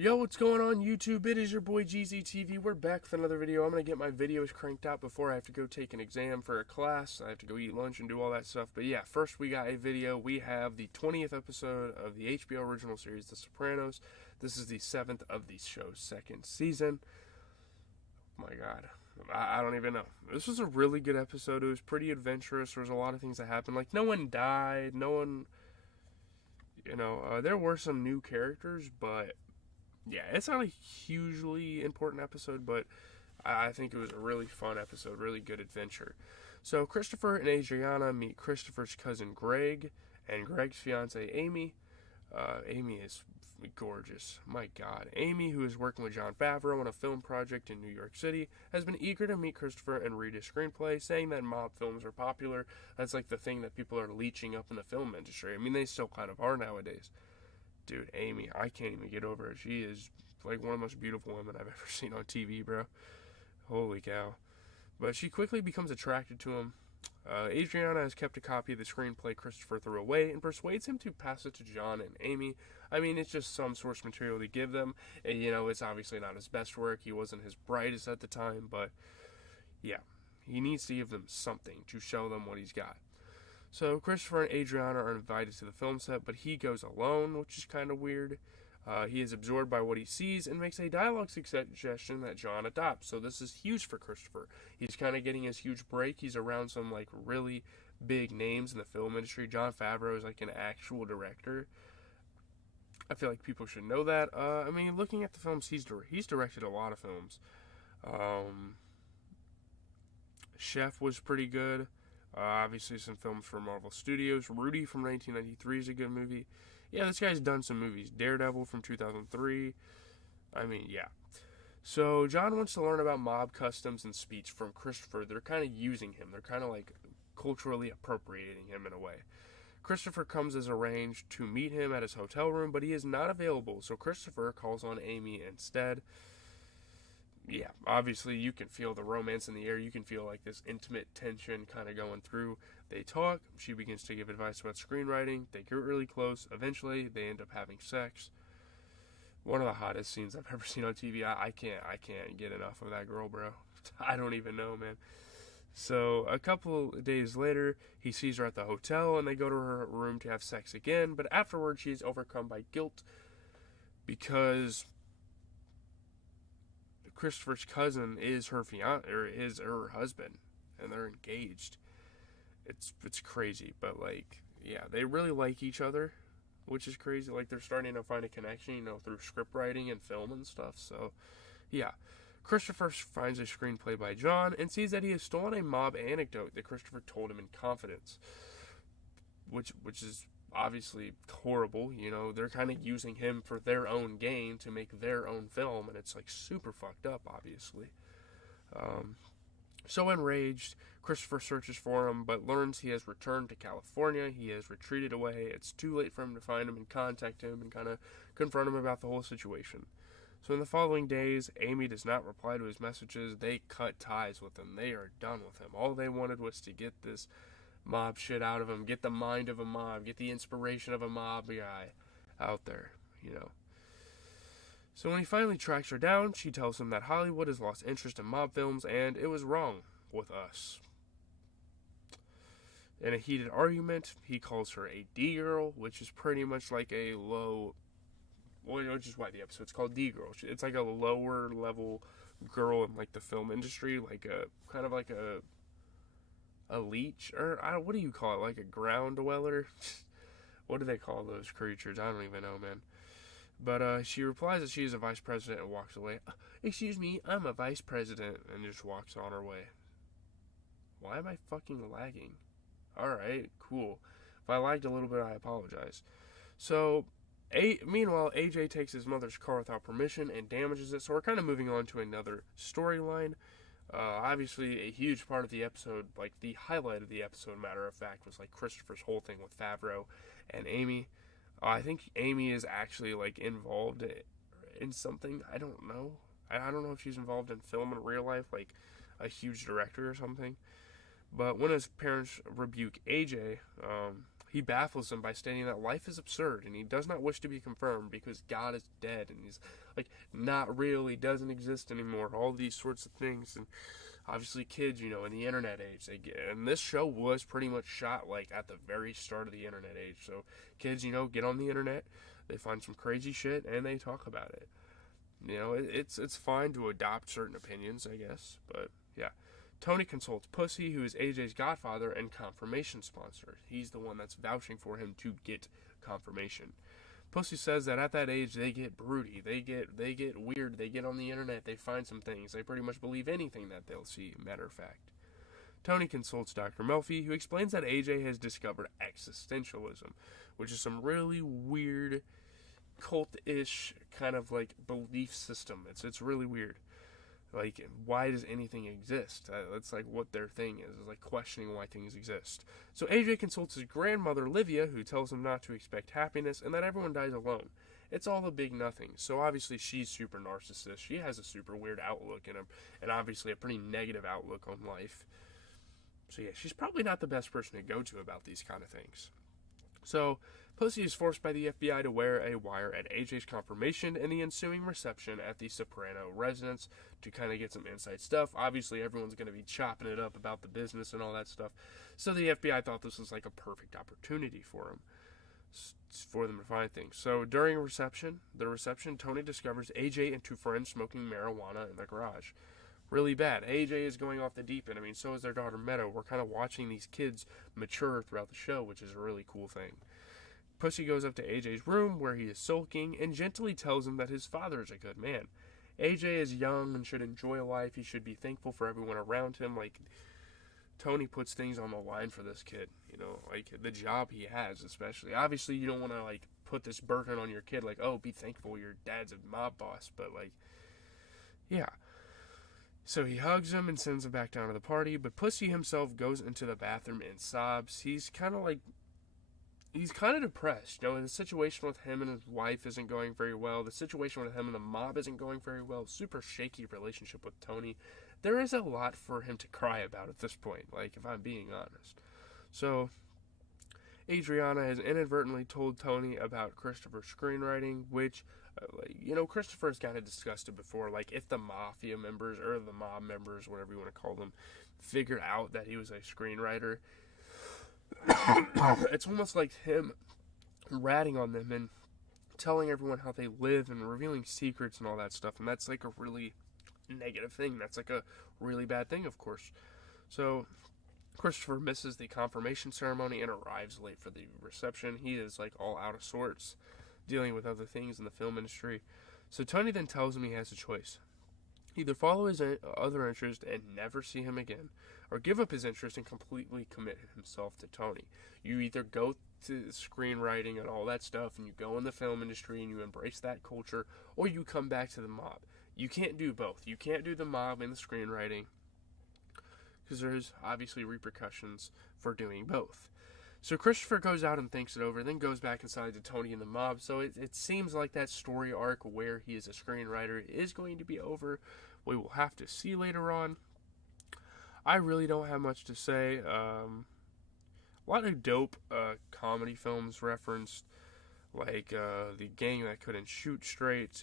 Yo, what's going on YouTube? It is your boy GZTV. We're back with another video. I'm going to get my videos cranked out before I have to go take an exam for a class. I have to go eat lunch and do all that stuff. But yeah, first we got a video. We have the 20th episode of the HBO original series, The Sopranos. This is the 7th of the show's second season. Oh my god. I don't even know. This was a really good episode. It was pretty adventurous. There was a lot of things that happened. Like, no one died. No one... there were some new characters, but... yeah, it's not a hugely important episode, but I think it was a really fun episode, really good adventure. So Christopher and Adriana meet Christopher's cousin Greg and Greg's fiance Amy. Amy is gorgeous. My God. Amy, who is working with Jon Favreau on a film project in New York City, has been eager to meet Christopher and read his screenplay, saying that mob films are popular. That's like the thing that people are leeching up in the film industry. I mean, they still kind of are nowadays. Dude, Amy, I can't even get over her. She is like one of the most beautiful women I've ever seen on TV, bro. Holy cow. But she quickly becomes attracted to him. Adriana has kept a copy of the screenplay Christopher threw away and persuades him to pass it to John and Amy. I mean, it's just some source material to give them. And, it's obviously not his best work. He wasn't his brightest at the time, but yeah, he needs to give them something to show them what he's got. So Christopher and Adriana are invited to the film set, but he goes alone, which is kind of weird. He is absorbed by what he sees and makes a dialogue suggestion that John adopts. So this is huge for Christopher. He's kind of getting his huge break. He's around some like really big names in the film industry. Jon Favreau is like an actual director. I feel like people should know that. I mean, looking at the films he's directed a lot of films. Chef was pretty good. Obviously some films from Marvel Studios. Rudy from 1993 is a good movie. Yeah, this guy's done some movies. Daredevil from 2003. I mean, yeah. So John wants to learn about mob customs and speech from Christopher. They're kind of using him. They're kind of like culturally appropriating him in a way. Christopher comes as arranged to meet him at his hotel room, but he is not available. So Christopher calls on Amy instead. Yeah, obviously you can feel the romance in the air. You can feel like this intimate tension kind of going through. They talk. She begins to give advice about screenwriting. They get really close. Eventually, they end up having sex. One of the hottest scenes I've ever seen on TV. I can't get enough of that girl, bro. I don't even know, man. So a couple of days later, he sees her at the hotel, and they go to her room to have sex again. But afterwards, she is overcome by guilt because Christopher's cousin is her fiance, or is her husband, and they're engaged. It's crazy, but like, yeah, they really like each other, which is crazy. Like, they're starting to find a connection, through script writing and film and stuff. So, yeah, Christopher finds a screenplay by John and sees that he has stolen a mob anecdote that Christopher told him in confidence, which is obviously horrible. They're kind of using him for their own gain to make their own film, and it's like super fucked up, obviously. So enraged, Christopher searches for him, but learns he has returned to California. He has retreated away. It's too late for him to find him and contact him and kind of confront him about the whole situation. So in the following days, Amy does not reply to his messages. They cut ties with him. They are done with him. All they wanted was to get this mob shit out of him, get the mind of a mob, get the inspiration of a mob guy out there, So when he finally tracks her down, she tells him that Hollywood has lost interest in mob films and it was wrong with us. In a heated argument, he calls her a D-girl, which is pretty much like a low, which is why the episode's called D-girl. It's like a lower level girl in like the film industry, like a kind of like a leech, or what do you call it? Like a ground dweller? What do they call those creatures? I don't even know, man. But she replies that she is a vice president and walks away. Excuse me, I'm a vice president, and just walks on her way. Why am I fucking lagging? Alright, cool. If I lagged a little bit, I apologize. So, meanwhile, AJ takes his mother's car without permission and damages it, so we're kind of moving on to another storyline. Obviously, a huge part of the episode, like the highlight of the episode, matter of fact, was like Christopher's whole thing with Favreau and Amy. I think Amy is actually like involved in something. I don't know. I don't know if she's involved in film in real life, like a huge director or something. But when his parents rebuke AJ, He baffles him by stating that life is absurd and he does not wish to be confirmed because God is dead and he's like not real, he doesn't exist anymore, all these sorts of things. And obviously kids, in the internet age, and this show was pretty much shot like at the very start of the internet age. So kids, get on the internet, they find some crazy shit and they talk about it. It's fine to adopt certain opinions, I guess, but yeah. Tony consults Pussy, who is AJ's godfather and confirmation sponsor. He's the one that's vouching for him to get confirmation. Pussy says that at that age they get broody, they get weird, they get on the internet, they find some things, they pretty much believe anything that they'll see, matter of fact. Tony consults Dr. Melfi, who explains that AJ has discovered existentialism, which is some really weird, cult-ish kind of like belief system. It's really weird. Like, why does anything exist? That's like what their thing is like questioning why things exist. So AJ consults his grandmother, Livia, who tells him not to expect happiness and that everyone dies alone. It's all a big nothing. So obviously she's super narcissist. She has a super weird outlook and obviously a pretty negative outlook on life. So yeah, she's probably not the best person to go to about these kind of things. So Pussy is forced by the FBI to wear a wire at AJ's confirmation and the ensuing reception at the Soprano residence to kind of get some inside stuff. Obviously, everyone's going to be chopping it up about the business and all that stuff. So the FBI thought this was like a perfect opportunity for them to find things. So during the reception, Tony discovers AJ and two friends smoking marijuana in the garage. Really bad. AJ is going off the deep end. I mean, so is their daughter Meadow. We're kind of watching these kids mature throughout the show, which is a really cool thing. Pussy goes up to AJ's room where he is sulking and gently tells him that his father is a good man. AJ is young and should enjoy life. He should be thankful for everyone around him. Like, Tony puts things on the line for this kid, like the job he has especially. Obviously, you don't want to, like, put this burden on your kid, like, oh, be thankful your dad's a mob boss, but, like, yeah. So he hugs him and sends him back down to the party, but Pussy himself goes into the bathroom and sobs. He's kind of depressed. The situation with him and his wife isn't going very well. The situation with him and the mob isn't going very well. Super shaky relationship with Tony. There is a lot for him to cry about at this point, like, if I'm being honest. So Adriana has inadvertently told Tony about Christopher's screenwriting, which, Christopher has kind of discussed it before. Like, if the mafia members, or the mob members, whatever you want to call them, figured out that he was a screenwriter, it's almost like him ratting on them and telling everyone how they live and revealing secrets and all that stuff. And that's like a really negative thing. That's like a really bad thing, of course. So Christopher misses the confirmation ceremony and arrives late for the reception. He is like all out of sorts, dealing with other things in the film industry. So Tony then tells him he has a choice. Either follow his other interest and never see him again, or give up his interest and completely commit himself to Tony. You either go to screenwriting and all that stuff, and you go in the film industry and you embrace that culture, or you come back to the mob. You can't do both. You can't do the mob and the screenwriting, because there's obviously repercussions for doing both. So Christopher goes out and thinks it over, then goes back inside to Tony and the mob. So it seems like that story arc where he is a screenwriter is going to be over. We will have to see later on. I really don't have much to say. A lot of dope comedy films referenced, like The Gang That Couldn't Shoot Straight,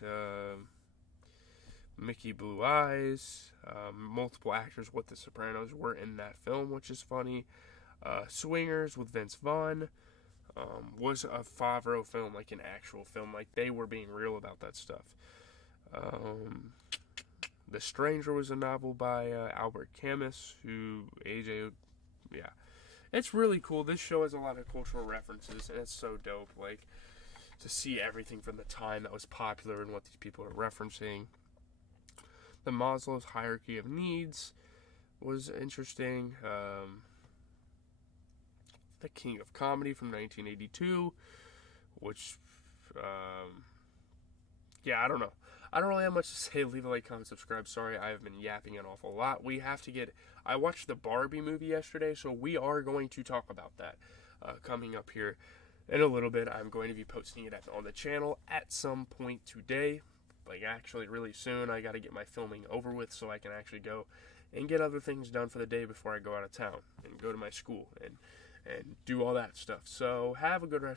Mickey Blue Eyes, multiple actors with the Sopranos were in that film, which is funny. Swingers with Vince Vaughn was a Favreau film, like an actual film, like they were being real about that stuff. The Stranger was a novel by Albert Camus, who AJ, yeah. It's really cool. This show has a lot of cultural references, and it's so dope, like, to see everything from the time that was popular and what these people are referencing. The Maslow's Hierarchy of Needs was interesting. The King of Comedy from 1982, which, I don't know. I don't really have much to say. Leave a like, comment, subscribe. Sorry, I've been yapping an awful lot. I watched the Barbie movie yesterday, so we are going to talk about that coming up here in a little bit. I'm going to be posting it on the channel at some point today, like actually really soon. I got to get my filming over with so I can actually go and get other things done for the day before I go out of town and go to my school and do all that stuff. So have a good rest